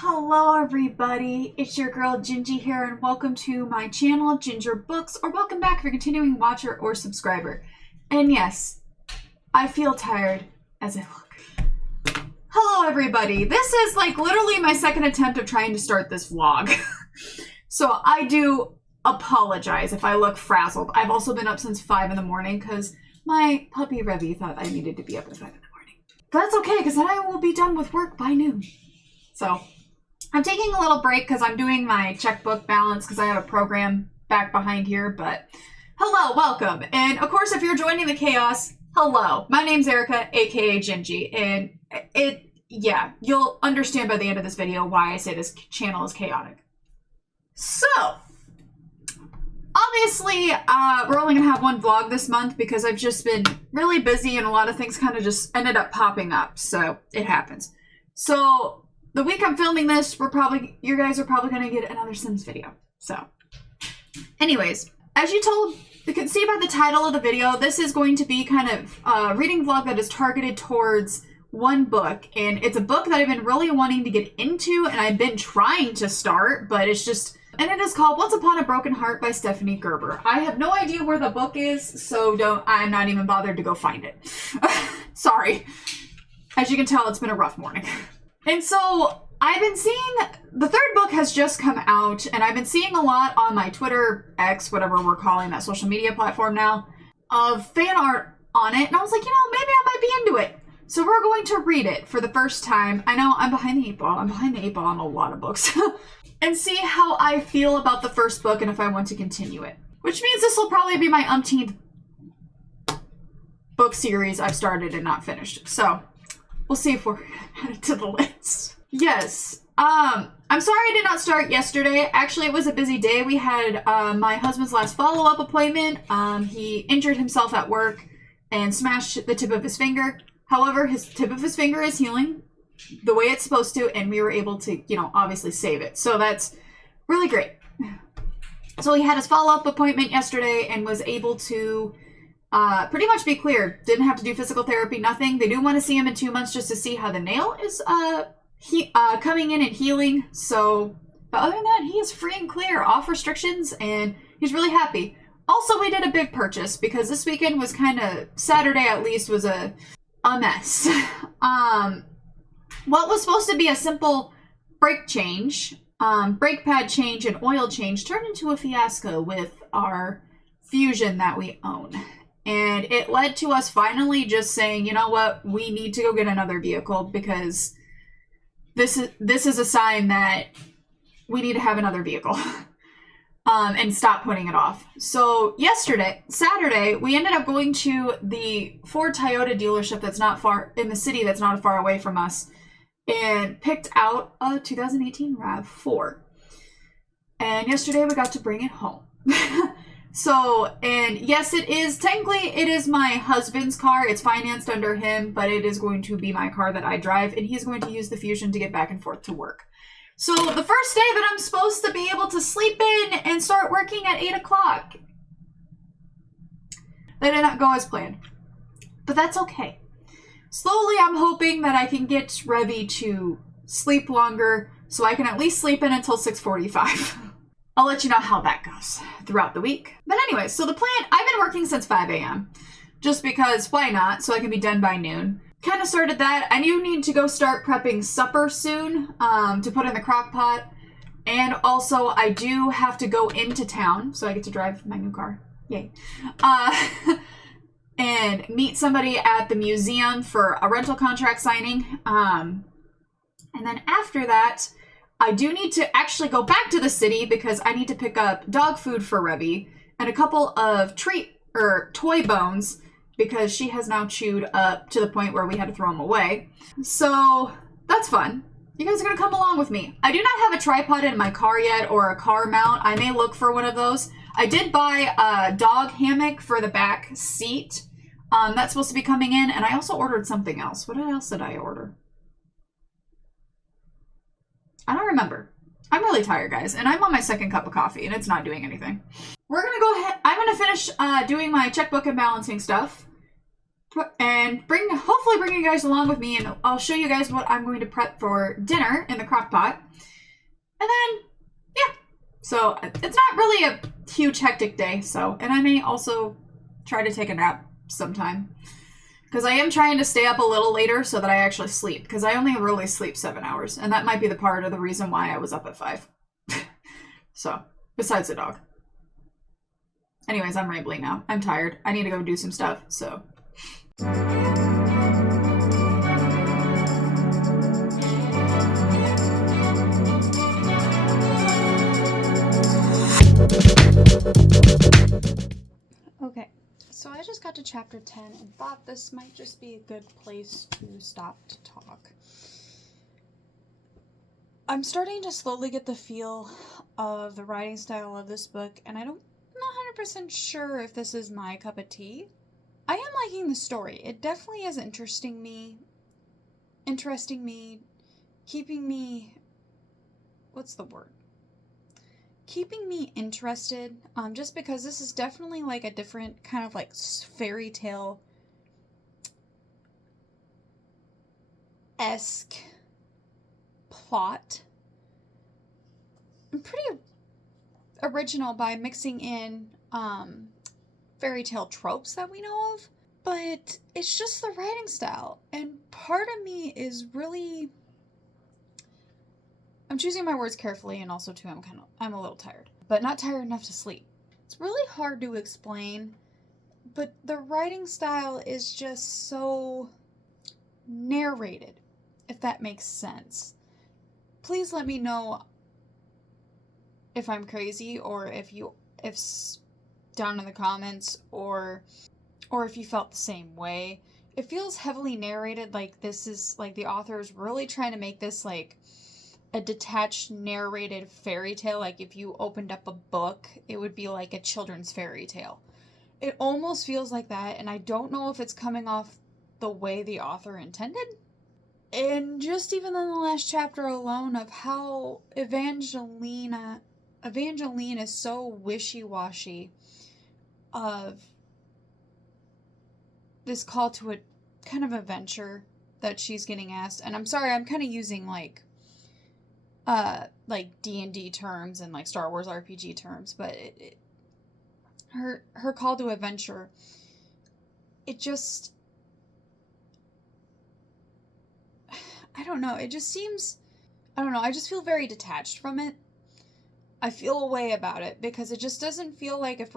Hello everybody, it's your girl Gingy here and welcome to my channel, Ginger Books, or welcome back if you're a continuing watcher or subscriber. And yes, I feel tired as I look. Hello everybody, this is like literally my second attempt of trying to start this vlog. So I do apologize if I look frazzled. I've also been up since 5 in the morning because my puppy Revy thought I needed to be up at 5 in the morning. But that's okay because then I will be done with work by noon. So I'm taking a little break because I'm doing my checkbook balance because I have a program back behind here, but hello, welcome. And of course, if you're joining the chaos, hello. My name's Erica, aka Gingy, and yeah, you'll understand by the end of this video why I say this channel is chaotic. So, obviously, we're only gonna have one vlog this month because I've just been really busy and a lot of things kind of just ended up popping up, so it happens. So, the week I'm filming this, you guys are probably going to get another Sims video. So, anyways, as you can see by the title of the video, this is going to be kind of a reading vlog that is targeted towards one book. And it's a book that I've been really wanting to get into and I've been trying to start, but it's just, and it is called Once Upon a Broken Heart by Stephanie Gerber. I have no idea where the book is, so I'm not even bothered to go find it. Sorry. As you can tell, it's been a rough morning. And so I've been seeing, the third book has just come out, and I've been seeing a lot on my Twitter, X, whatever we're calling that social media platform now, of fan art on it. And I was like, you know, maybe I might be into it. So we're going to read it for the first time. I know I'm behind the 8 ball. I'm behind the 8 ball on a lot of books. And see how I feel about the first book and if I want to continue it. Which means this will probably be my umpteenth book series I've started and not finished. So we'll see if we're headed to the list. Yes. I'm sorry I did not start yesterday. Actually, it was a busy day. We had my husband's last follow-up appointment. He injured himself at work and smashed the tip of his finger. However, his tip of his finger is healing the way it's supposed to, and we were able to, you know, obviously save it. So that's really great. So he had his follow-up appointment yesterday and was able to pretty much be cleared. Didn't have to do physical therapy, nothing. They do want to see him in 2 months just to see how the nail is coming in and healing. So, but other than that, he is free and clear, off restrictions, and he's really happy. Also, we did a big purchase because this weekend was kind of, Saturday at least, was a mess. What was supposed to be a simple brake change, brake pad change and oil change turned into a fiasco with our Fusion that we own. And it led to us finally just saying, you know what, we need to go get another vehicle because this is a sign that we need to have another vehicle and stop putting it off. So Saturday, we ended up going to the Ford Toyota dealership that's not far in the city, that's not far away from us, and picked out a 2018 RAV4. And yesterday we got to bring it home. So, and yes, it is my husband's car. It's financed under him, but it is going to be my car that I drive, and he's going to use the Fusion to get back and forth to work. So the first day that I'm supposed to be able to sleep in and start working at 8 o'clock, that did not go as planned, but that's okay. Slowly, I'm hoping that I can get Revy to sleep longer so I can at least sleep in until 6:45. I'll let you know how that goes throughout the week. But anyway, so the plan, I've been working since 5 a.m. just because, why not, so I can be done by noon. Kind of started that. I do need to go start prepping supper soon to put in the crock pot. And also, I do have to go into town, so I get to drive my new car. Yay. And meet somebody at the museum for a rental contract signing. And then after that, I do need to actually go back to the city because I need to pick up dog food for Revy and a couple of toy bones because she has now chewed up to the point where we had to throw them away. So that's fun. You guys are going to come along with me. I do not have a tripod in my car yet or a car mount. I may look for one of those. I did buy a dog hammock for the back seat. That's supposed to be coming in, and I also ordered something else. What else did I order? I don't remember. I'm really tired, guys, and I'm on my second cup of coffee, and it's not doing anything. We're going to go ahead. I'm going to finish doing my checkbook and balancing stuff, and hopefully bring you guys along with me, and I'll show you guys what I'm going to prep for dinner in the crock pot. And then, yeah. So it's not really a huge hectic day. So, and I may also try to take a nap sometime. Because I am trying to stay up a little later so that I actually sleep. Because I only really sleep 7 hours. And that might be the part of the reason why I was up at 5. So, besides the dog. Anyways, I'm rambling now. I'm tired. I need to go do some stuff. So. Okay, so I just got to chapter 10 and thought this might just be a good place to stop to talk. I'm starting to slowly get the feel of the writing style of this book, and I'm not 100% sure if this is my cup of tea. I am liking the story. It definitely is interesting me, keeping me, what's the word? Keeping me interested, just because this is definitely like a different kind of like fairy tale-esque plot. I'm pretty original by mixing in fairy tale tropes that we know of, but it's just the writing style, and part of me is really, I'm choosing my words carefully, and also too I'm a little tired, but not tired enough to sleep. It's really hard to explain, but the writing style is just so narrated, if that makes sense. Please let me know if I'm crazy, or if down in the comments, or if you felt the same way. It feels heavily narrated, like this is like the author is really trying to make this like a detached narrated fairy tale. Like if you opened up a book, it would be like a children's fairy tale. It almost feels like that, and I don't know if it's coming off the way the author intended. And just even in the last chapter alone of how Evangeline is so wishy-washy of this call to a kind of adventure that she's getting asked. And I'm sorry, I'm kind of using like D&D terms and like Star Wars RPG terms, but her call to adventure, it just, I don't know, it just seems, I don't know, I just feel very detached from it. I feel a way about it because it just doesn't feel like if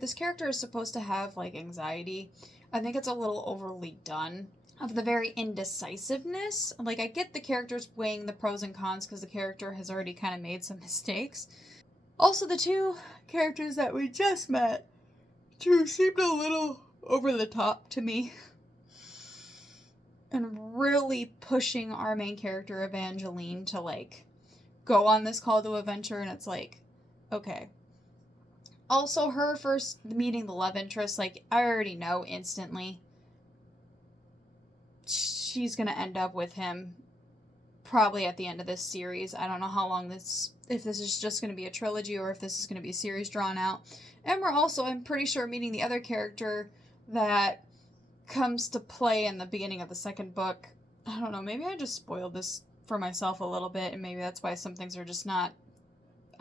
this character is supposed to have like anxiety, I think it's a little overly done. Of the very indecisiveness. Like, I get the characters weighing the pros and cons because the character has already kind of made some mistakes. Also, the two characters that we just met seemed a little over the top to me. And really pushing our main character, Evangeline, to, like, go on this call to adventure, and it's like, okay. Also, her first meeting the love interest, like, I already know instantly she's gonna end up with him probably at the end of this series. I don't know how long if this is just gonna be a trilogy or if this is gonna be a series drawn out. And we're also, I'm pretty sure, meeting the other character that comes to play in the beginning of the second book. I don't know, maybe I just spoiled this for myself a little bit, and maybe that's why some things are just I'm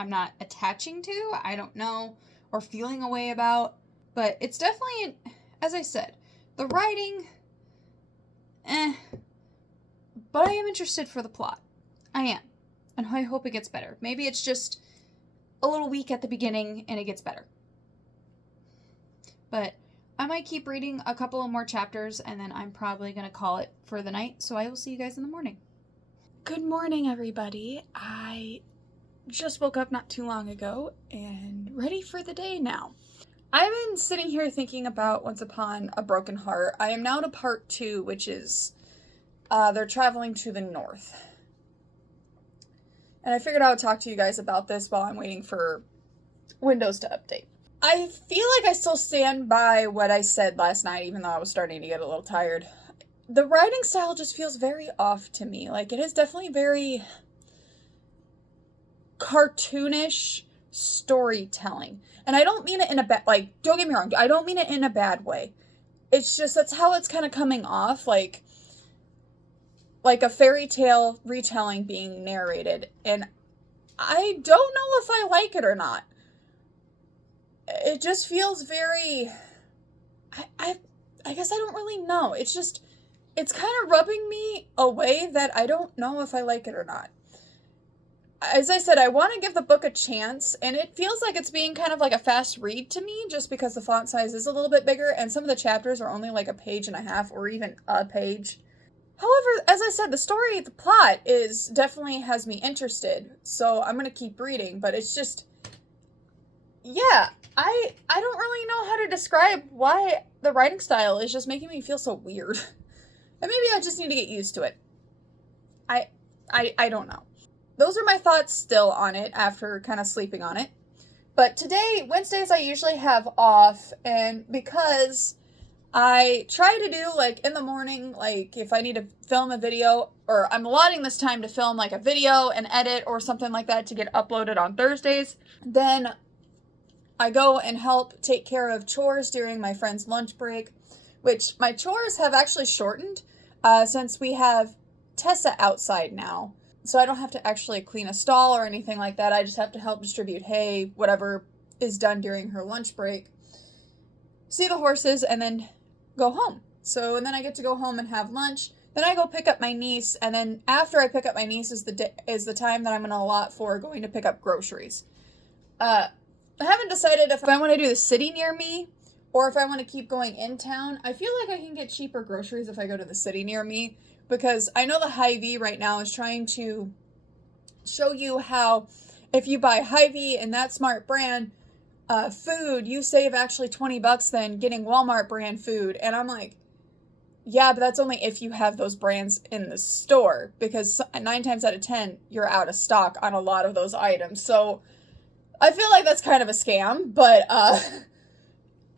not attaching to, I don't know, or feeling a way about. But it's definitely, as I said, the writing, but I am interested for the plot. I am. And I hope it gets better. Maybe it's just a little weak at the beginning and it gets better. But I might keep reading a couple of more chapters and then I'm probably going to call it for the night. So I will see you guys in the morning. Good morning, everybody. I just woke up not too long ago and ready for the day now. I've been sitting here thinking about Once Upon a Broken Heart. I am now to part 2, which is they're traveling to the north. And I figured I would talk to you guys about this while I'm waiting for Windows to update. I feel like I still stand by what I said last night, even though I was starting to get a little tired. The writing style just feels very off to me. Like, it is definitely very cartoonish storytelling. And I don't mean it in a bad, like, don't get me wrong, I don't mean it in a bad way. It's just, that's how it's kind of coming off, like a fairy tale retelling being narrated. And I don't know if I like it or not. It just feels very... I guess I don't really know. It's kind of rubbing me away that I don't know if I like it or not. As I said, I want to give the book a chance, and it feels like it's being kind of like a fast read to me, just because the font size is a little bit bigger, and some of the chapters are only like a page and a half, or even a page. However, as I said, the story, the plot definitely has me interested, so I'm going to keep reading, but it's just, yeah, I don't really know how to describe why the writing style is just making me feel so weird. And maybe I just need to get used to it. I don't know. Those are my thoughts still on it after kind of sleeping on it. But today, Wednesdays, I usually have off, and because I try to do, like, in the morning, like, if I need to film a video, or I'm allotting this time to film, like, a video and edit or something like that to get uploaded on Thursdays, then I go and help take care of chores during my friend's lunch break, which my chores have actually shortened since we have Tessa outside now. So I don't have to actually clean a stall or anything like that. I just have to help distribute hay, whatever is done during her lunch break, see the horses, and then go home. And then I get to go home and have lunch. Then I go pick up my niece, and then after I pick up my niece is the time that I'm going to allot for going to pick up groceries. I haven't decided if I want to do the city near me or if I want to keep going in town. I feel like I can get cheaper groceries if I go to the city near me, because I know the Hy-Vee right now is trying to show you how if you buy Hy-Vee and that Smart brand food, you save actually $20 than getting Walmart brand food. And I'm like, yeah, but that's only if you have those brands in the store, because 9 times out of 10, you're out of stock on a lot of those items. So I feel like that's kind of a scam, but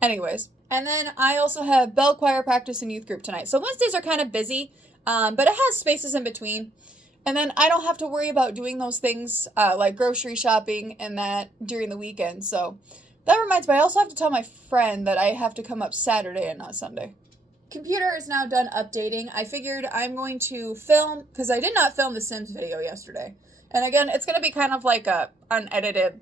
anyways. And then I also have bell choir practice and youth group tonight. So Wednesdays are kind of busy. But it has spaces in between. And then I don't have to worry about doing those things like grocery shopping and that during the weekend. So that reminds me, I also have to tell my friend that I have to come up Saturday and not Sunday. Computer is now done updating. I figured I'm going to film, because I did not film the Sims video yesterday. And again, it's going to be kind of like a unedited,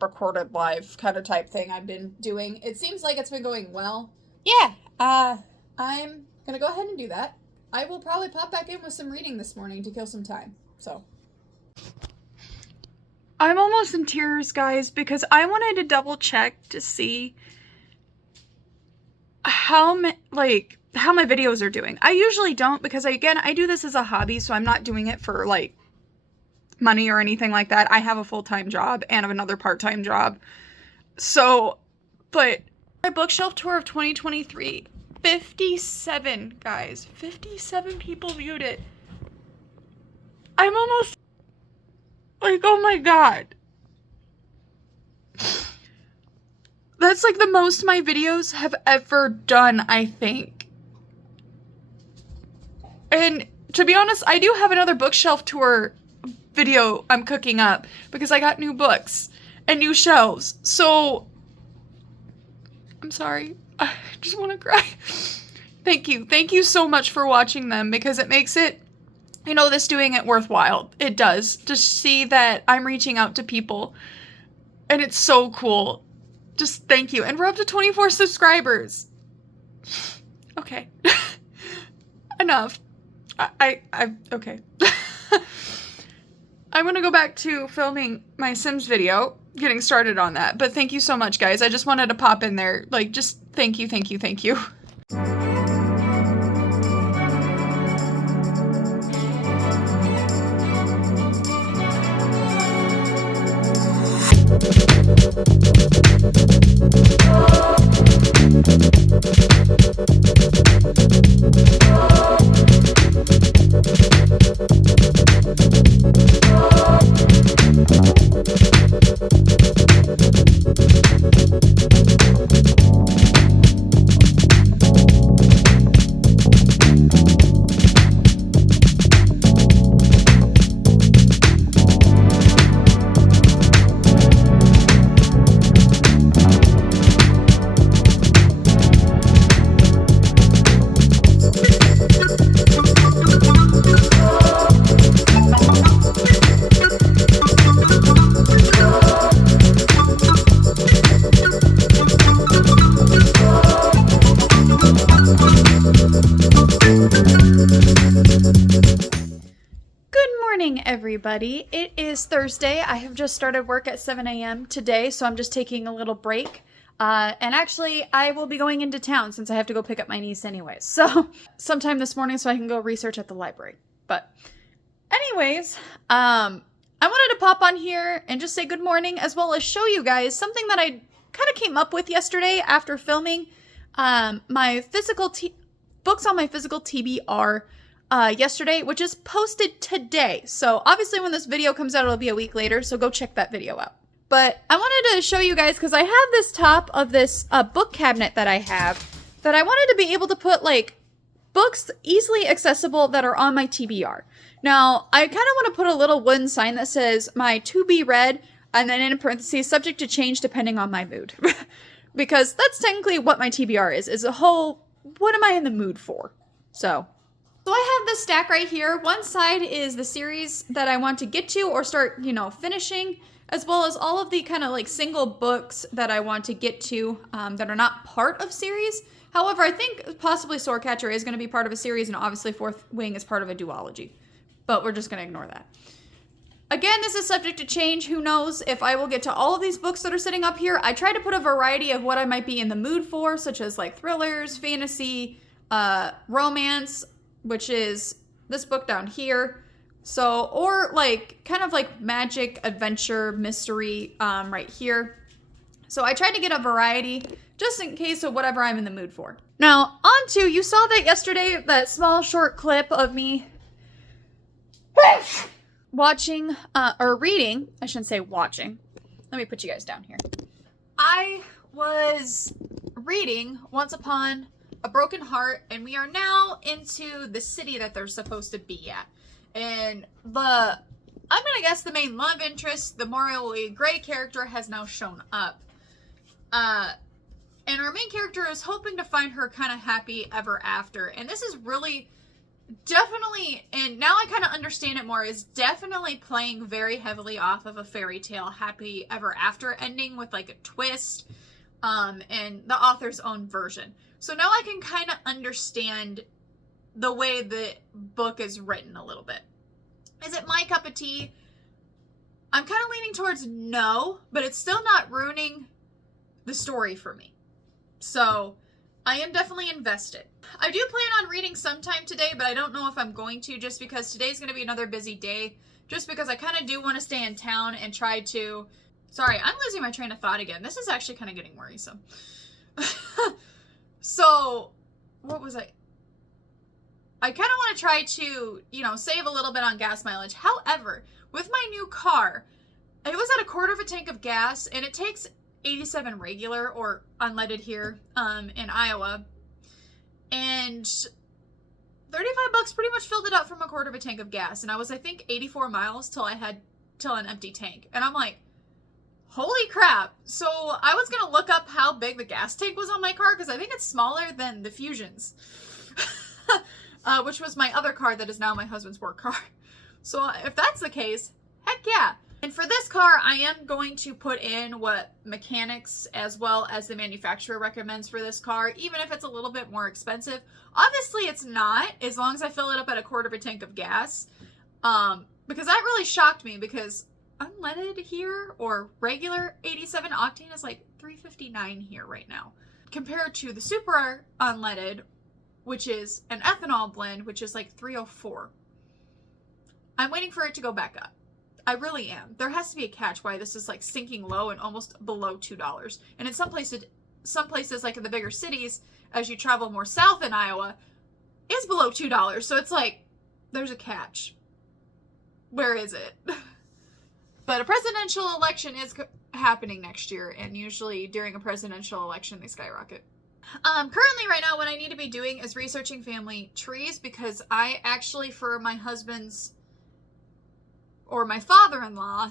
recorded live kind of type thing I've been doing. It seems like it's been going well. Yeah, I'm going to go ahead and do that. I will probably pop back in with some reading this morning to kill some time, so. I'm almost in tears, guys, because I wanted to double check to see how my videos are doing. I usually don't, because I do this as a hobby, so I'm not doing it for, like, money or anything like that. I have a full-time job and another part-time job. So, but my bookshelf tour of 2023... 57, guys. 57 people viewed it. I'm almost like, oh my god. That's like the most my videos have ever done, I think. And to be honest, I do have another bookshelf tour video I'm cooking up because I got new books and new shelves. So, I'm sorry. I just want to cry. Thank you. Thank you so much for watching them, because it makes it, this doing it worthwhile. It does. Just see that I'm reaching out to people, and it's so cool. Just thank you. And we're up to 24 subscribers. Okay. Enough. Okay. I'm gonna go back to filming my Sims video, getting started on that. But thank you so much, guys. I just wanted to pop in there. Like, just thank you, thank you, thank you. everybody. It is Thursday. I have just started work at 7 a.m. today, so I'm just taking a little break. And actually, I will be going into town since I have to go pick up my niece anyways. So, sometime this morning so I can go research at the library. But, anyways, I wanted to pop on here and just say good morning, as well as show you guys something that I kind of came up with yesterday after filming my physical books on my physical TBR yesterday, which is posted today. So obviously when this video comes out, it'll be a week later, so go check that video out. But I wanted to show you guys, because I have this top of this book cabinet that I have, that I wanted to be able to put like books easily accessible that are on my TBR. Now, I kind of want to put a little wooden sign that says my to be read, and then in parentheses, subject to change depending on my mood. Because that's technically what my TBR is a whole, what am I in the mood for? So I have this stack right here. One side is the series that I want to get to or start, finishing, as well as all of the kind of like single books that I want to get to that are not part of series. However, I think possibly Swordcatcher is going to be part of a series, and obviously Fourth Wing is part of a duology. But we're just going to ignore that. Again, this is subject to change. Who knows if I will get to all of these books that are sitting up here. I try to put a variety of what I might be in the mood for, such as like thrillers, fantasy, romance, which is this book down here. So, or like kind of like magic, adventure, mystery right here. So I tried to get a variety just in case of whatever I'm in the mood for. Now, on to, you saw that yesterday, that small short clip of me watching, or reading, I shouldn't say watching. Let me put you guys down here. I was reading Once Upon a Broken Heart, and we are now into the city that they're supposed to be at. And I'm gonna guess the main love interest, the morally gray character, has now shown up. And our main character is hoping to find her kind of happy ever after. And this is really definitely, and now I kind of understand it more, is definitely playing very heavily off of a fairy tale happy ever after ending with like a twist, and the author's own version. So now I can kind of understand the way the book is written a little bit. Is it my cup of tea? I'm kind of leaning towards no, but it's still not ruining the story for me. So I am definitely invested. I do plan on reading sometime today, but I don't know if I'm going to, just because today's going to be another busy day. Just because I kind of do want to stay in town and try to... Sorry, I'm losing my train of thought again. This is actually kind of getting worrisome. So, what was I kind of want to try to, save a little bit on gas mileage. However, with my new car, it was at a quarter of a tank of gas, and it takes 87 regular or unleaded here in Iowa. And 35 bucks pretty much filled it up from a quarter of a tank of gas. And I was, I think, 84 miles till an empty tank. And I'm like, holy crap. So I was going to look up how big the gas tank was on my car, because I think it's smaller than the Fusion's. Which was my other car that is now my husband's work car. So if that's the case, heck yeah. And for this car, I am going to put in what mechanics as well as the manufacturer recommends for this car, even if it's a little bit more expensive. Obviously, it's not, as long as I fill it up at a quarter of a tank of gas. Because that really shocked me, because unleaded here, or regular 87 octane, is like $3.59 here right now. Compared to the super unleaded, which is an ethanol blend, which is like $3.04. I'm waiting for it to go back up. I really am. There has to be a catch why this is like sinking low and almost below $2. And in some places like in the bigger cities, as you travel more south in Iowa, is below $2. So it's like, there's a catch. Where is it? But a presidential election is happening next year, and usually during a presidential election, they skyrocket. Currently right now, what I need to be doing is researching family trees, because I actually, for my husband's, or my father-in-law,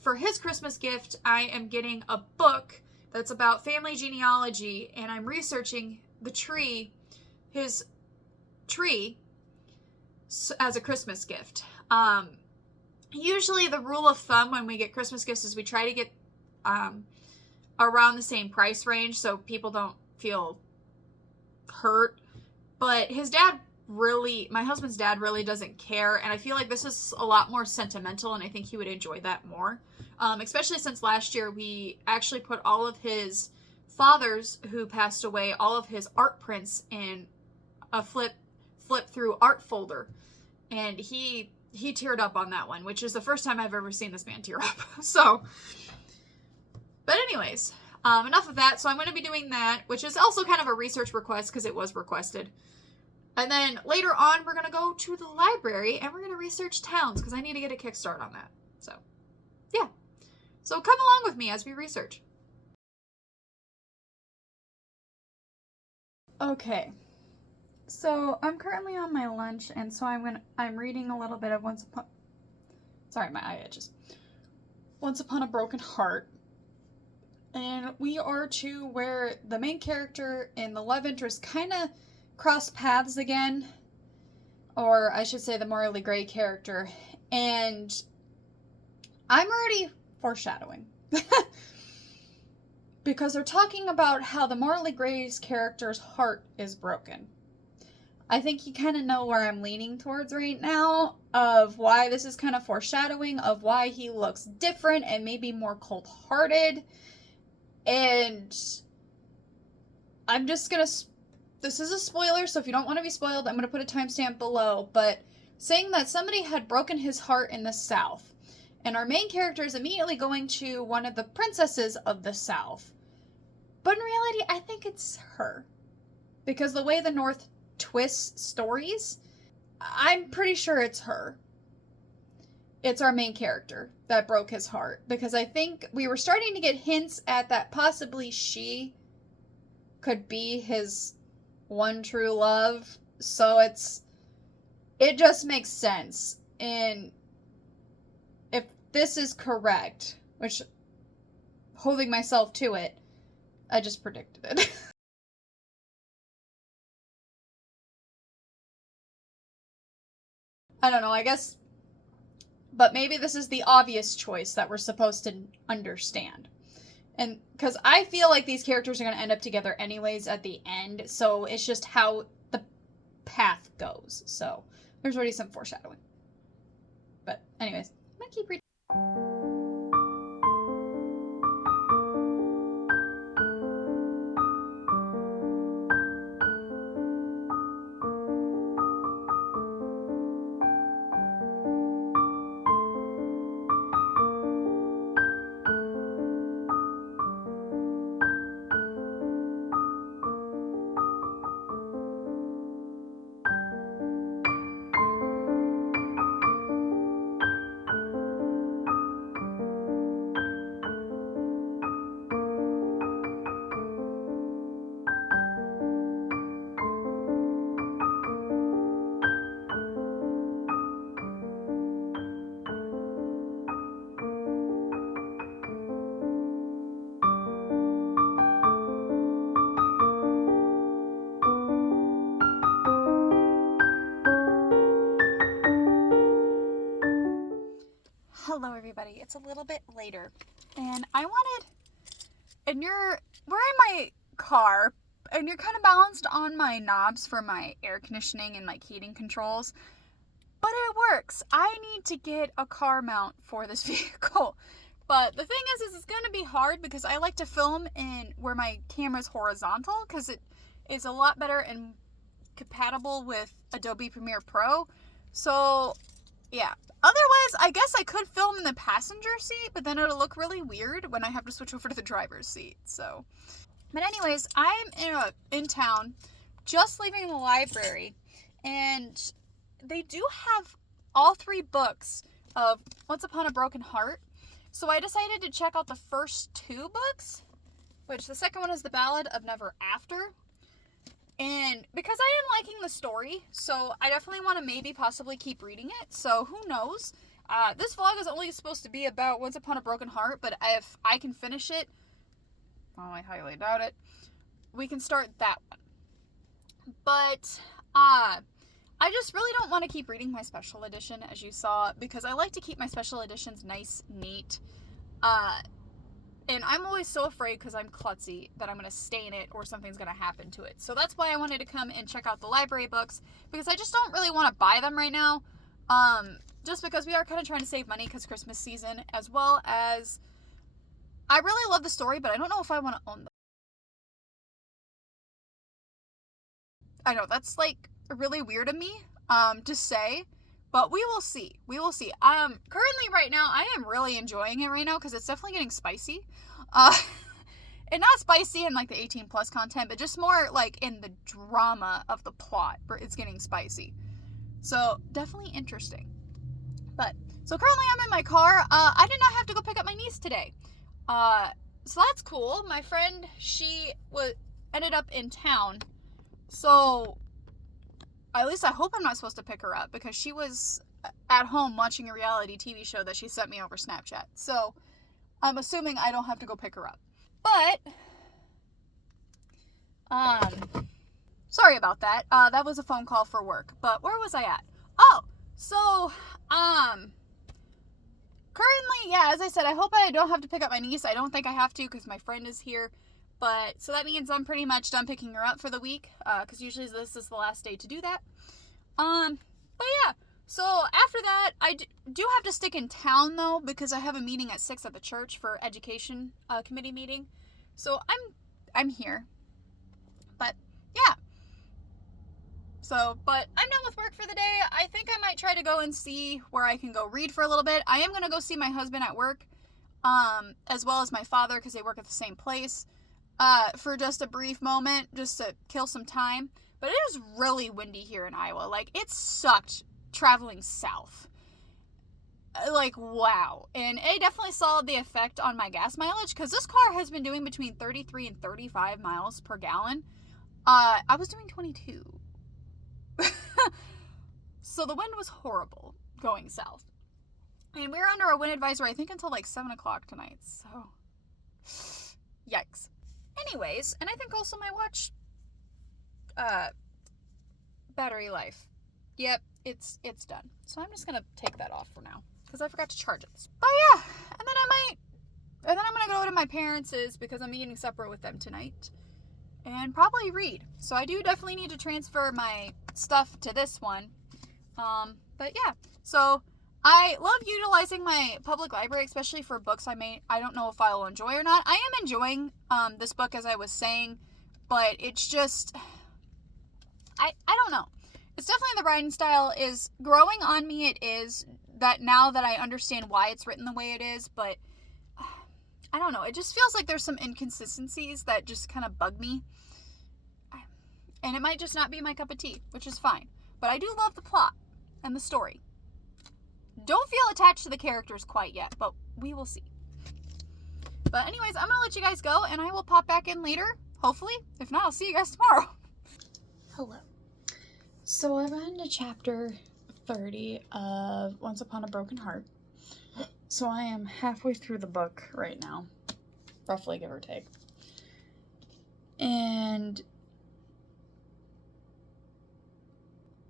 for his Christmas gift, I am getting a book that's about family genealogy, and I'm researching his tree, as a Christmas gift. Usually the rule of thumb when we get Christmas gifts is we try to get around the same price range so people don't feel hurt. But his dad my husband's dad really doesn't care, and I feel like this is a lot more sentimental, and I think he would enjoy that more. Especially since last year we actually put all of his father's, who passed away, all of his art prints in a flip through art folder, and he teared up on that one, which is the first time I've ever seen this man tear up. So, but anyways, enough of that. So I'm going to be doing that, which is also kind of a research request because it was requested. And then later on, we're going to go to the library and we're going to research towns because I need to get a kickstart on that. So, yeah. So come along with me as we research. Okay. So I'm currently on my lunch, and so I'm reading a little bit of Sorry, my eye itches. Once Upon a Broken Heart. And we are to where the main character and the love interest kind of cross paths again. Or I should say the morally gray character. And I'm already foreshadowing. Because they're talking about how the morally gray's character's heart is broken. I think you kind of know where I'm leaning towards right now, of why this is kind of foreshadowing of why he looks different and maybe more cold-hearted. And I'm just gonna, this is a spoiler, so if you don't want to be spoiled, I'm gonna put a timestamp below, but saying that somebody had broken his heart in the South, and our main character is immediately going to one of the princesses of the South. But in reality, I think it's her. Because the way the North twists stories, I'm pretty sure it's her. It's our main character that broke his heart. Because I think we were starting to get hints at that possibly she could be his one true love. So it just makes sense. And if this is correct, which, holding myself to it, I just predicted it. I don't know, I guess, but maybe this is the obvious choice that we're supposed to understand. And because I feel like these characters are going to end up together anyways at the end, so it's just how the path goes. So there's already some foreshadowing. But anyways, I'm going to keep reading. Hello everybody, it's a little bit later, and we're in my car, and you're kind of balanced on my knobs for my air conditioning and like heating controls, but it works. I need to get a car mount for this vehicle, but the thing is it's going to be hard because I like to film in where my camera's horizontal because it is a lot better and compatible with Adobe Premiere Pro, so yeah. Otherwise, I guess I could film in the passenger seat, but then it'll look really weird when I have to switch over to the driver's seat, so. But anyways, I'm in town, just leaving the library, and they do have all 3 books of Once Upon a Broken Heart, so I decided to check out the first 2 books, which the second one is The Ballad of Never After. And because I am liking the story, so I definitely want to maybe possibly keep reading it, so who knows. This vlog is only supposed to be about Once Upon a Broken Heart, but if I can finish it, well, I highly doubt it, we can start that one. But, I just really don't want to keep reading my special edition, as you saw, because I like to keep my special editions nice, neat, And I'm always so afraid because I'm klutzy that I'm going to stain it or something's going to happen to it. So that's why I wanted to come and check out the library books, because I just don't really want to buy them right now. Just because we are kind of trying to save money because Christmas season, as well as I really love the story, but I don't know if I want to own them. I know that's like really weird of me to say, but we will see. We will see. Currently right now I am really enjoying it right now because it's definitely getting spicy. And not spicy in like the 18 plus content, but just more like in the drama of the plot where it's getting spicy. So definitely interesting. But so currently I'm in my car. I did not have to go pick up my niece today. So that's cool. My friend, she ended up in town. So at least I hope I'm not supposed to pick her up, because she was at home watching a reality TV show that she sent me over Snapchat. So I'm assuming I don't have to go pick her up. But sorry about that. That was a phone call for work. But where was I at? Oh, so currently, yeah, as I said, I hope I don't have to pick up my niece. I don't think I have to because my friend is here. But so that means I'm pretty much done picking her up for the week, because usually this is the last day to do that. But yeah, so after that, I do have to stick in town though, because I have a meeting at 6 at the church for education committee meeting. So I'm here. But yeah. So, but I'm done with work for the day. I think I might try to go and see where I can go read for a little bit. I am going to go see my husband at work, as well as my father, because they work at the same place, for just a brief moment, just to kill some time. But it is really windy here in Iowa. Like, it sucked traveling south. Like, wow. And it definitely saw the effect on my gas mileage, because this car has been doing between 33 and 35 miles per gallon. I was doing 22. So the wind was horrible going south. And we were under a wind advisory, I think, until like 7 o'clock tonight. So, yikes. Anyways, and I think also my watch, battery life. Yep, it's done. So I'm just gonna take that off for now, because I forgot to charge it. But yeah, and then I'm gonna go to my parents', because I'm eating supper with them tonight, and probably read. So I do definitely need to transfer my stuff to this one. But yeah, so I love utilizing my public library, especially for books I don't know if I will enjoy or not. I am enjoying this book, as I was saying, but it's just, I don't know. It's definitely the writing style is growing on me. It is that now that I understand why it's written the way it is, but I don't know. It just feels like there's some inconsistencies that just kind of bug me. And it might just not be my cup of tea, which is fine. But I do love the plot and the story. Don't feel attached to the characters quite yet, but we will see. But anyways, I'm going to let you guys go, and I will pop back in later, hopefully. If not, I'll see you guys tomorrow. Hello. So I've gotten to chapter 30 of Once Upon a Broken Heart. So I am halfway through the book right now, roughly, give or take. And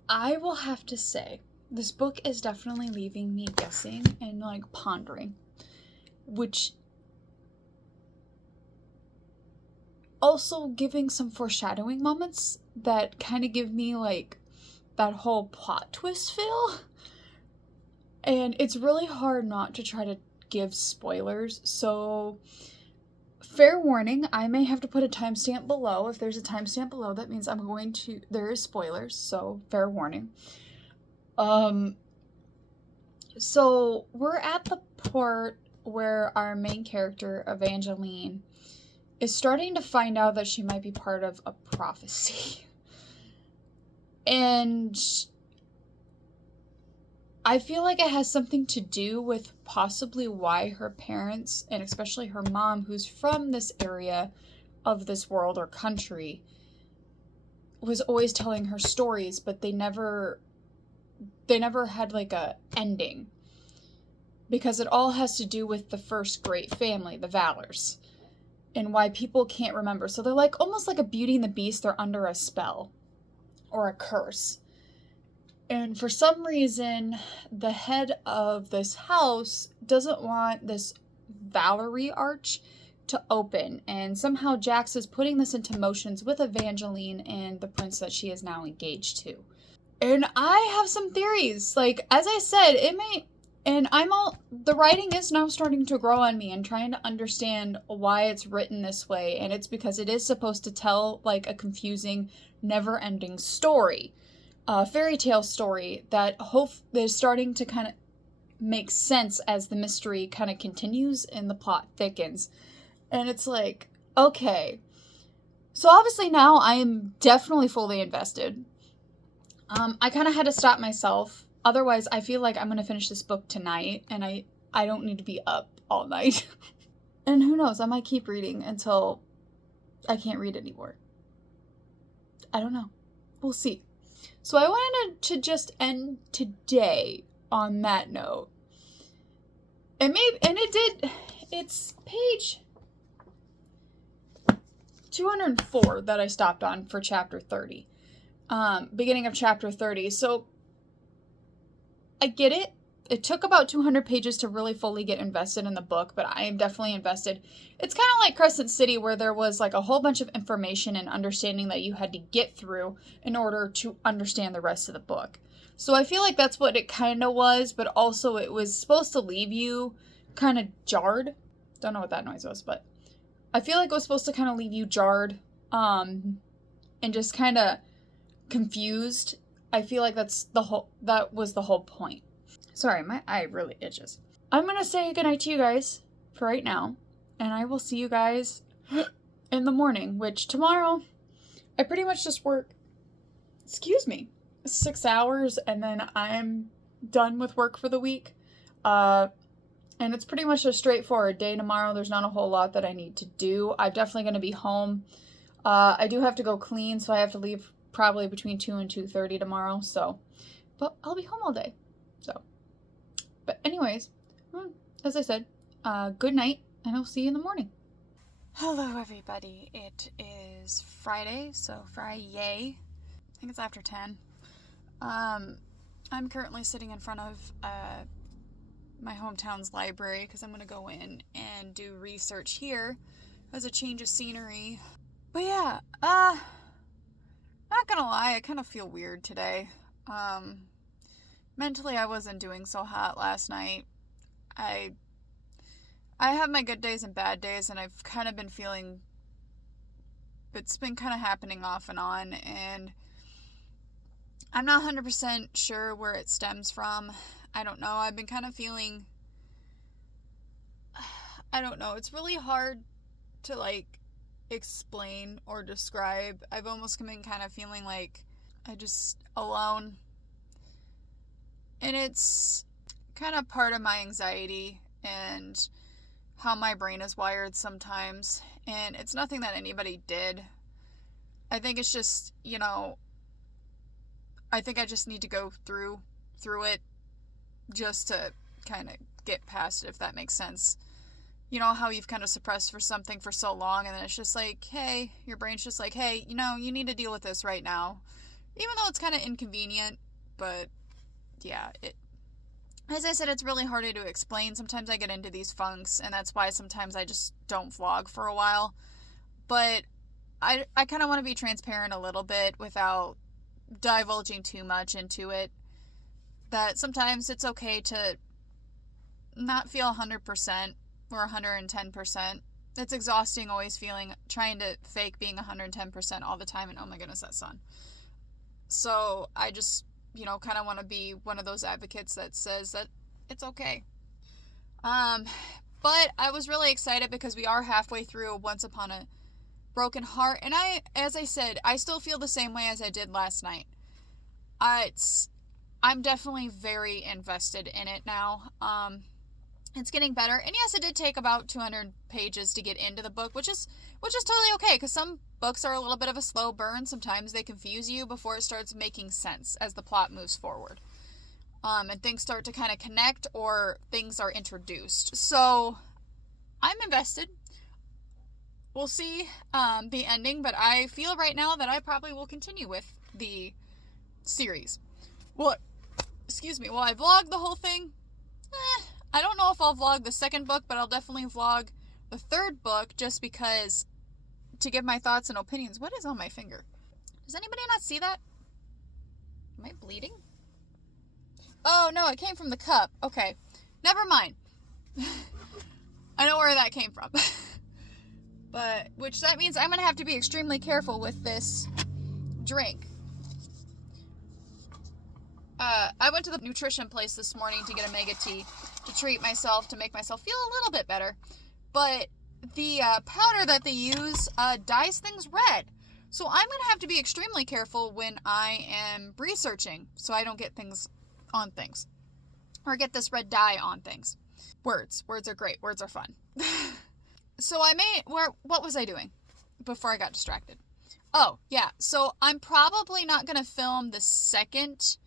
I will have to say, this book is definitely leaving me guessing and like pondering, which also giving some foreshadowing moments that kind of give me like that whole plot twist feel. And it's really hard not to try to give spoilers, so fair warning, I may have to put a timestamp below. If there's a timestamp below, that means there is spoilers, so fair warning. So we're at the part where our main character, Evangeline, is starting to find out that she might be part of a prophecy. And I feel like it has something to do with possibly why her parents, and especially her mom, who's from this area of this world or country, was always telling her stories, but they never had like a ending, because it all has to do with the first great family, the Valors, and why people can't remember. So they're like almost like a Beauty and the Beast. They're under a spell or a curse. And for some reason, the head of this house doesn't want this Valerie Arch, to open, and somehow Jax is putting this into motions with Evangeline and the prince that she is now engaged to. And I have some theories. Like, as I said, it may, and the writing is now starting to grow on me and trying to understand why it's written this way. And it's because it is supposed to tell, like, a confusing, never-ending story. A fairy tale story that is starting to kind of make sense as the mystery kind of continues and the plot thickens. And it's like, okay. So obviously now I am definitely fully invested. I kind of had to stop myself. Otherwise, I feel like I'm going to finish this book tonight, and I don't need to be up all night. And who knows, I might keep reading until I can't read anymore. I don't know. We'll see. So I wanted to just end today on that note. It's page 204 that I stopped on for chapter 30. Beginning of chapter 30. So I get it. It took about 200 pages to really fully get invested in the book, but I am definitely invested. It's kind of like Crescent City, where there was like a whole bunch of information and understanding that you had to get through in order to understand the rest of the book. So I feel like that's what it kind of was, but also it was supposed to leave you kind of jarred. Don't know what that noise was, but I feel like it was supposed to kind of leave you jarred, and just kind of confused. I feel like that was the whole point. Sorry, my eye really itches. I'm gonna say goodnight to you guys for right now, and I will see you guys in the morning, which tomorrow I pretty much just work 6 hours, and then I'm done with work for the week. And it's pretty much a straightforward day tomorrow. There's not a whole lot that I need to do. I'm definitely going to be home. I do have to go clean, so I have to leave probably between 2 and 2:30 tomorrow. But I'll be home all day. But anyways, as I said, good night, and I'll see you in the morning. Hello, everybody. It is Friday, so Friday. I think it's after 10. I'm currently sitting in front of my hometown's library because I'm going to go in and do research here as a change of scenery. But yeah, not gonna lie, I kind of feel weird today. Mentally, I wasn't doing so hot last night. I have my good days and bad days, and I've kind of been feeling, it's been kind of happening off and on, and I'm not 100% sure where it stems from. I don't know. I've been kind of feeling, I don't know. It's really hard to, like, explain or describe. I've almost been kind of feeling like I just alone. And it's kind of part of my anxiety and how my brain is wired sometimes. And it's nothing that anybody did. I think it's just, I think I just need to go through it just to kind of get past it, if that makes sense. You know how you've kind of suppressed for something for so long, and then it's just like, hey, your brain's just like, hey, you need to deal with this right now. Even though it's kind of inconvenient, but yeah, as I said, it's really harder to explain. Sometimes I get into these funks, and that's why sometimes I just don't vlog for a while. But I kind of want to be transparent a little bit without divulging too much into it. That sometimes it's okay to not feel 100% or 110%. It's exhausting always trying to fake being 110% all the time, and oh my goodness, that sun. So I just, kind of want to be one of those advocates that says that it's okay. But I was really excited because we are halfway through Once Upon a Broken Heart, and as I said, I still feel the same way as I did last night. I'm definitely very invested in it now. It's getting better, and yes, it did take about 200 pages to get into the book, which is totally okay, because some books are a little bit of a slow burn. Sometimes they confuse you before it starts making sense as the plot moves forward, and things start to kind of connect, or things are introduced. So I'm invested. We'll see the ending, but I feel right now that I probably will continue with the series. Well, I vlogged the whole thing. I don't know if I'll vlog the second book, but I'll definitely vlog the the third book just because to give my thoughts and opinions. What is on my finger? Does anybody not see that? Am I bleeding? Oh no, it came from the cup. Okay, never mind. I know where that came from. But, which that means I'm going to have to be extremely careful with this drink. I went to the nutrition place this morning to get omega tea to treat myself, to make myself feel a little bit better. But the powder that they use dyes things red. So I'm going to have to be extremely careful when I am researching so I don't get things on things. Or get this red dye on things. Words. Words are great. Words are fun. So what was I doing before I got distracted? Oh, yeah. So I'm probably not going to film the second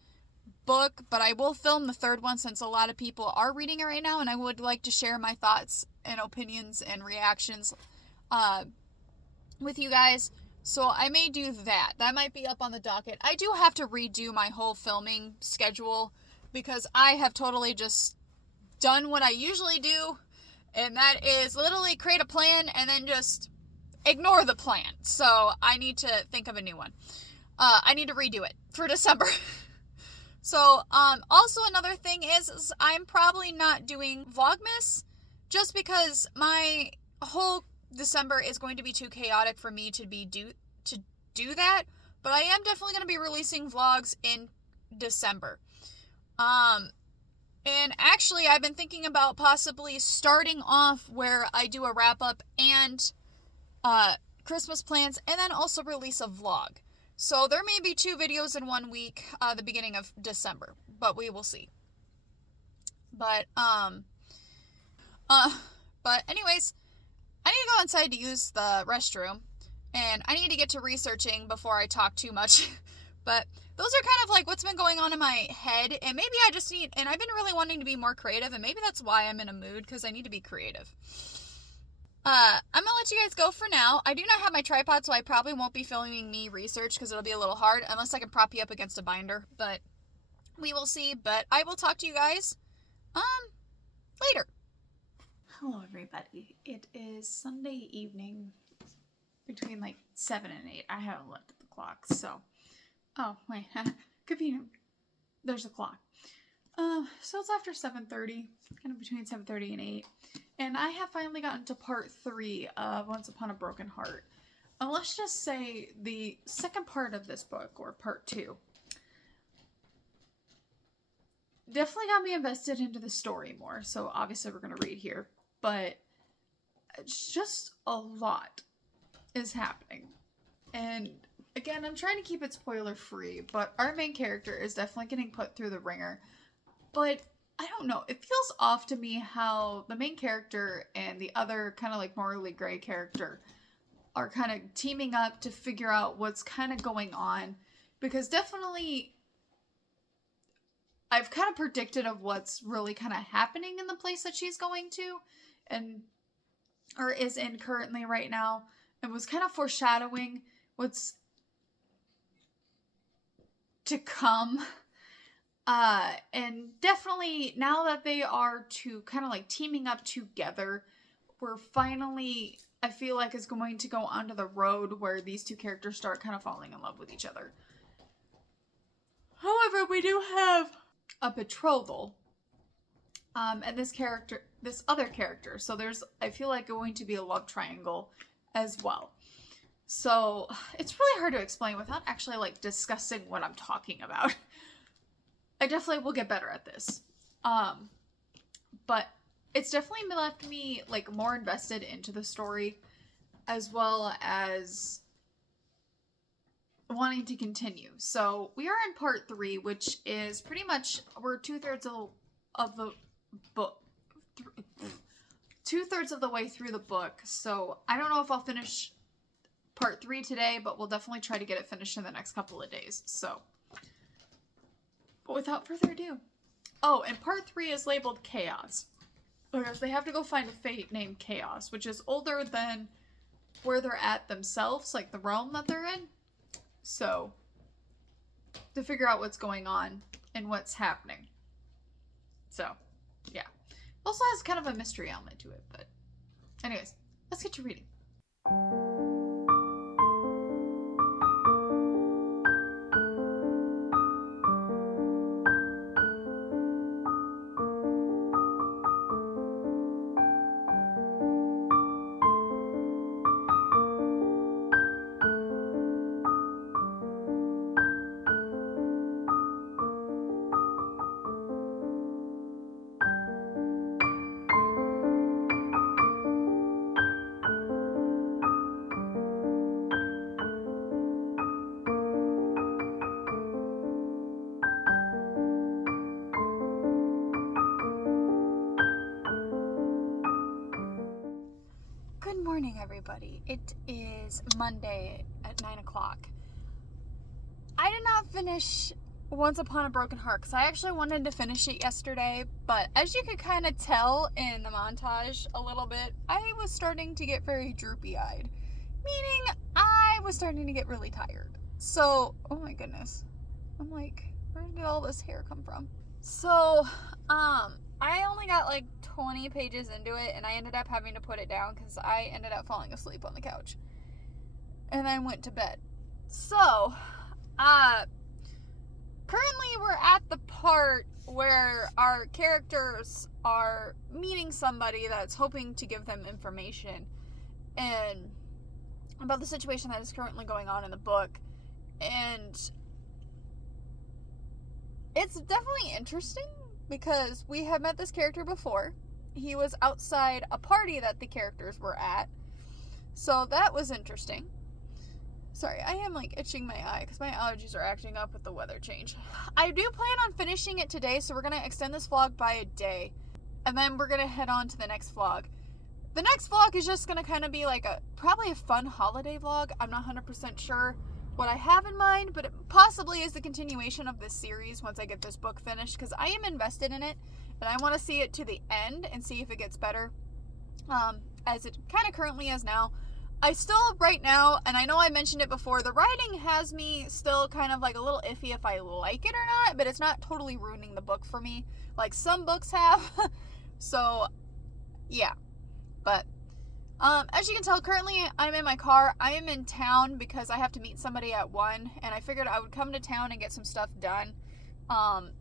book, but I will film the third one since a lot of people are reading it right now, and I would like to share my thoughts and opinions and reactions with you guys. So I may do that. That might be up on the docket. I do have to redo my whole filming schedule because I have totally just done what I usually do, and that is literally create a plan and then just ignore the plan. So I need to think of a new one. I need to redo it for December. So, also another thing is I'm probably not doing Vlogmas just because my whole December is going to be too chaotic for me to do that. But I am definitely going to be releasing vlogs in December. And actually, I've been thinking about possibly starting off where I do a wrap-up and Christmas plans, and then also release a vlog. So there may be 2 videos in 1 week, the beginning of December, but we will see. But anyways, I need to go inside to use the restroom, and I need to get to researching before I talk too much. But those are kind of like what's been going on in my head, and maybe I just need, and I've been really wanting to be more creative, and maybe that's why I'm in a mood, because I need to be creative. I'm gonna let you guys go for now. I do not have my tripod, so I probably won't be filming me research, because it'll be a little hard, unless I can prop you up against a binder, but we will see. But I will talk to you guys, later. Hello, everybody. It is Sunday evening, between like 7 and 8. I haven't looked at the clock, so... Oh, wait. Convenient. There's a clock. So it's after 7:30, kind of between 7:30 and 8. And I have finally gotten to part 3 of Once Upon a Broken Heart. Let's just say the second part of this book, or part 2, definitely got me invested into the story more. So obviously we're going to read here. But it's just a lot is happening. And again, I'm trying to keep it spoiler free, but our main character is definitely getting put through the ringer. But I don't know, it feels off to me how the main character and the other kind of like morally gray character are kind of teaming up to figure out what's kind of going on. Because definitely I've kind of predicted of what's really kind of happening in the place that she's going to and or is in currently right now, and was kind of foreshadowing what's to come. And definitely now that they are kind of like teaming up together, we're finally, I feel like, is going to go onto the road where these two characters start kind of falling in love with each other. However, we do have a betrothal. And this other character. So there's, I feel like, going to be a love triangle as well. So it's really hard to explain without actually like discussing what I'm talking about. I definitely will get better at this. But it's definitely left me like more invested into the story, as well as wanting to continue. So we are in part 3, which is pretty much, we're 2/3 of the book. 2/3 of the way through the book. So I don't know if I'll finish part 3 today, but we'll definitely try to get it finished in the next couple of days. So, but without further ado. Oh, and part 3 is labeled Chaos, because they have to go find a fate named Chaos, which is older than where they're at themselves, like the realm that they're in. So, to figure out what's going on and what's happening. So, yeah. Also has kind of a mystery element to it, but Anyways, let's get to reading. Good morning, everybody. It is Monday at 9 o'clock. I did not finish Once Upon a Broken Heart because I actually wanted to finish it yesterday, but as you could kind of tell in the montage a little bit, I was starting to get very droopy-eyed, meaning I was starting to get really tired. So, oh my goodness. I'm like, where did all this hair come from? So, I only got like 20 pages into it, and I ended up having to put it down because I ended up falling asleep on the couch. And I went to bed. So, currently we're at the part where our characters are meeting somebody that's hoping to give them information and about the situation that is currently going on in the book. And it's definitely interesting because we have met this character before. He was outside a party that the characters were at. So that was interesting. Sorry, I am like itching my eye because my allergies are acting up with the weather change. I do plan on finishing it today, so we're going to extend this vlog by a day. And then we're going to head on to the next vlog. The next vlog is just going to kind of be like probably a fun holiday vlog. I'm not 100% sure what I have in mind, but it possibly is the continuation of this series once I get this book finished, because I am invested in it and I want to see it to the end and see if it gets better as it kind of currently is now. I still, right now, and I know I mentioned it before, the writing has me still kind of like a little iffy if I like it or not, but it's not totally ruining the book for me like some books have. So yeah, but as you can tell, currently I'm in my car. I am in town because I have to meet somebody at 1, and I figured I would come to town and get some stuff done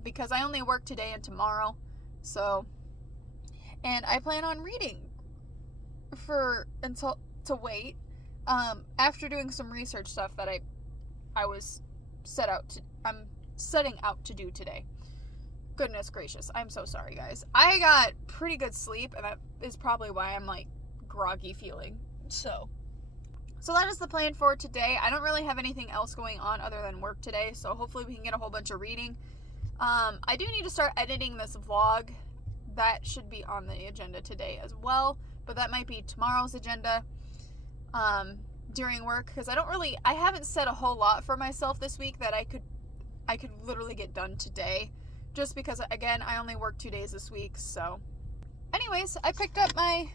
because I only work today and tomorrow. So, and I plan on reading until to wait after doing some research stuff that I'm setting out to do today. Goodness gracious, I'm so sorry, guys. I got pretty good sleep, and that is probably why I'm like groggy feeling. So that is the plan for today. I don't really have anything else going on other than work today, so hopefully we can get a whole bunch of reading. I do need to start editing this vlog. That should be on the agenda today as well, but that might be tomorrow's agenda during work, because I haven't set a whole lot for myself this week that I could literally get done today, just because again I only work 2 days this week. So anyways, I picked up my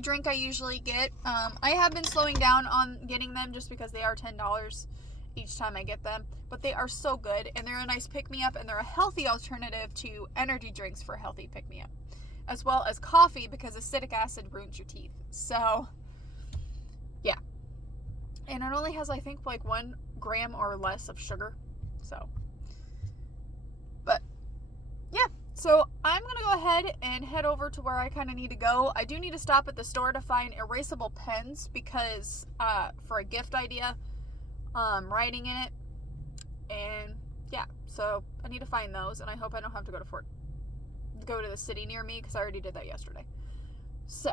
drink I usually get. I have been slowing down on getting them just because they are $10 each time I get them, but they are so good, and they're a nice pick-me-up, and they're a healthy alternative to energy drinks for healthy pick-me-up, as well as coffee, because acidic acid ruins your teeth. So yeah, and it only has, I think, like 1 gram or less of sugar. So, but yeah, so I'm gonna go ahead and head over to where I kind of need to go. I do need to stop at the store to find erasable pens because for a gift idea, writing in it, and yeah, so I need to find those, and I hope I don't have to go to the city near me, because I already did that yesterday. So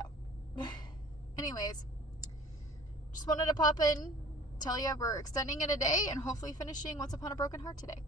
anyways, just wanted to pop in, tell you we're extending it a day and hopefully finishing Once Upon a Broken Heart today.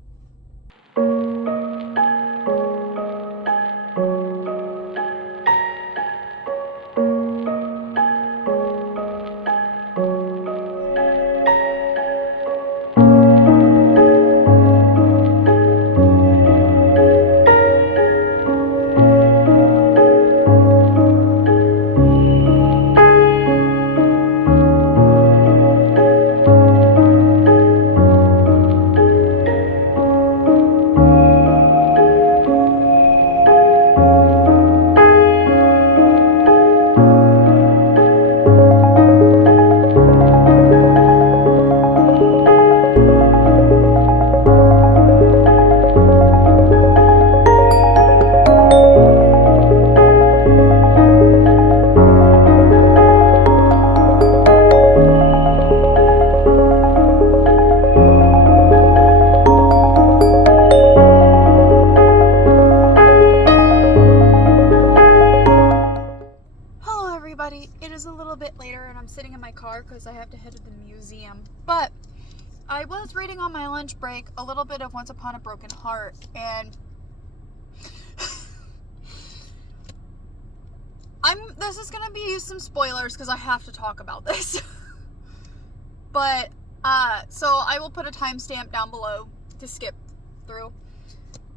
bit later and I'm sitting in my car because I have to head to the museum. But I was reading on my lunch break a little bit of Once Upon a Broken Heart, and this is gonna be some spoilers because I have to talk about this. But so I will put a timestamp down below to skip through.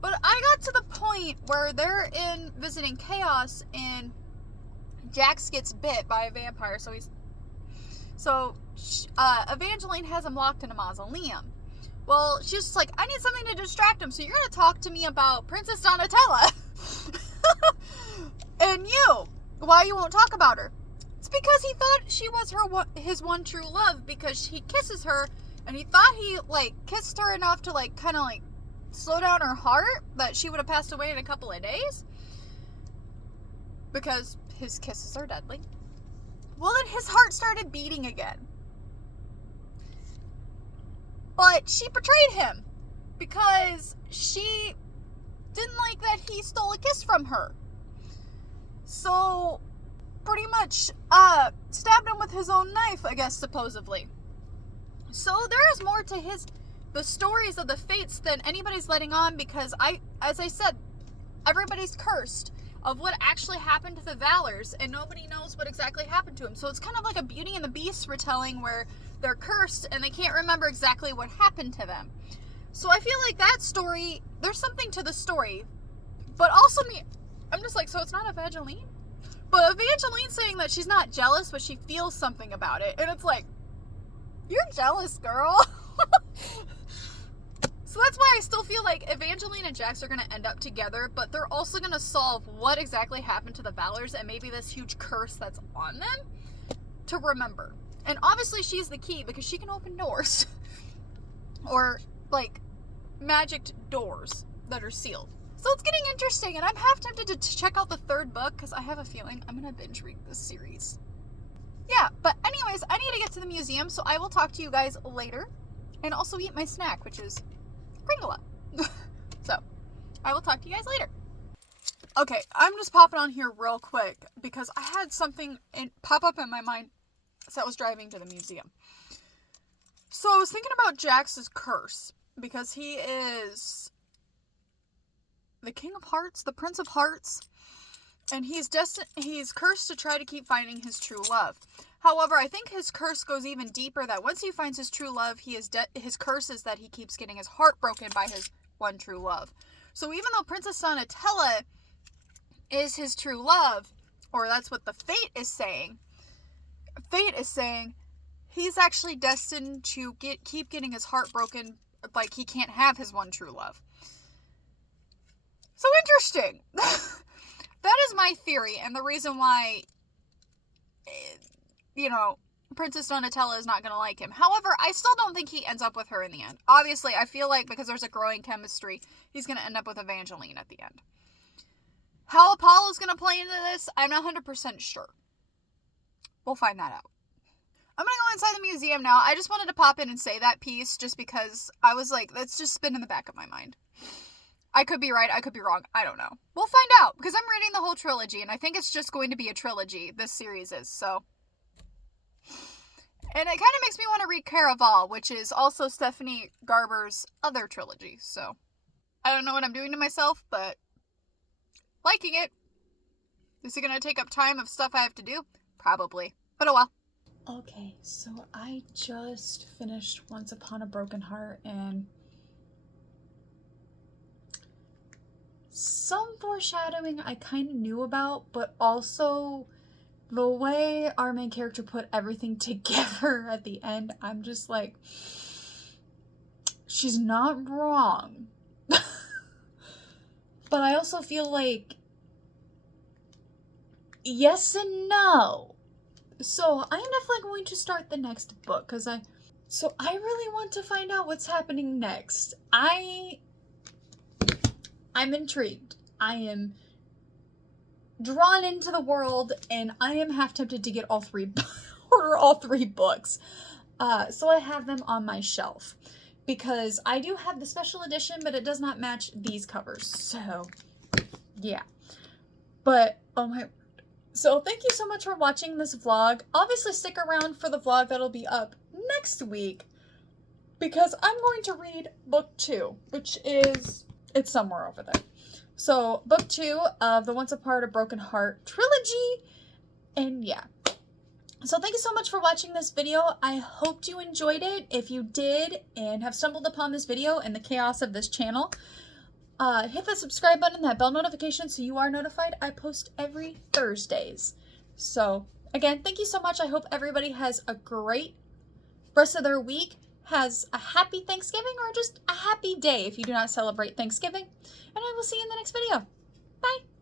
But I got to the point where they're in visiting Chaos and Jax gets bit by a vampire, so Evangeline has him locked in a mausoleum. Well, she's just like, I need something to distract him, so you're gonna talk to me about Princess Donatella. And why you won't talk about her? It's because he thought she was his one true love, because he kisses her, and he thought he, like, kissed her enough to, like, kind of, like, slow down her heart, that she would have passed away in a couple of days. Because his kisses are deadly. Well, then his heart started beating again. But she betrayed him because she didn't like that he stole a kiss from her. So, pretty much, stabbed him with his own knife, I guess, supposedly. So, there is more to the stories of the fates than anybody's letting on, because as I said, everybody's cursed of what actually happened to the Valors, and nobody knows what exactly happened to him. So it's kind of like a Beauty and the Beast retelling where they're cursed and they can't remember exactly what happened to them. So I feel like that story, there's something to the story. But also I'm just like, so it's not Evangeline? But Evangeline's saying that she's not jealous, but she feels something about it. And it's like, you're jealous, girl. So that's why I still feel like Evangeline and Jax are going to end up together, but they're also going to solve what exactly happened to the Valors and maybe this huge curse that's on them to remember. And obviously she's the key because she can open doors. Or, like, magicked doors that are sealed. So it's getting interesting, and I'm half tempted to check out the third book because I have a feeling I'm going to binge read this series. Yeah, but anyways, I need to get to the museum, so I will talk to you guys later. And also eat my snack, which is Pringle. So, I will talk to you guys later. Okay, I'm just popping on here real quick because I had something pop up in my mind as I was driving to the museum. So I was thinking about Jax's curse, because he is the King of Hearts, the Prince of Hearts, and he's cursed to try to keep finding his true love. However, I think his curse goes even deeper, that once he finds his true love, his curse is that he keeps getting his heart broken by his one true love. So even though Princess Donatella is his true love, or that's what the fate is saying, he's actually destined to keep getting his heart broken, like he can't have his one true love. So interesting. That is my theory, and the reason why, Princess Donatella is not going to like him. However, I still don't think he ends up with her in the end. Obviously, I feel like because there's a growing chemistry, he's going to end up with Evangeline at the end. How Apollo's going to play into this, I'm not 100% sure. We'll find that out. I'm going to go inside the museum now. I just wanted to pop in and say that piece just because I was like, that's just been in the back of my mind. I could be right, I could be wrong, I don't know. We'll find out, because I'm reading the whole trilogy, and I think it's just going to be a trilogy, this series is, so. And it kind of makes me want to read Caraval, which is also Stephanie Garber's other trilogy, so. I don't know what I'm doing to myself, but liking it. Is it going to take up time of stuff I have to do? Probably, but oh well. Okay, so I just finished Once Upon a Broken Heart, and some foreshadowing I kind of knew about, but also the way our main character put everything together at the end, I'm just like, she's not wrong. But I also feel like, yes and no. So I'm definitely going to start the next book, because I really want to find out what's happening next. I'm intrigued. I am drawn into the world, and I am half tempted to get order all three books. So I have them on my shelf, because I do have the special edition, but it does not match these covers. So, yeah. But, oh my, So thank you so much for watching this vlog. Obviously stick around for the vlog that'll be up next week, because I'm going to read book 2, which is, it's somewhere over there. So book 2 of the Once Apart a Broken Heart trilogy, and yeah. So thank you so much for watching this video. I hoped you enjoyed it. If you did and have stumbled upon this video and the chaos of this channel, hit the subscribe button and that bell notification so you are notified. I post every Thursdays. So again, thank you so much. I hope everybody has a great rest of their week, has a happy Thanksgiving, or just a happy day if you do not celebrate Thanksgiving. And I will see you in the next video. Bye.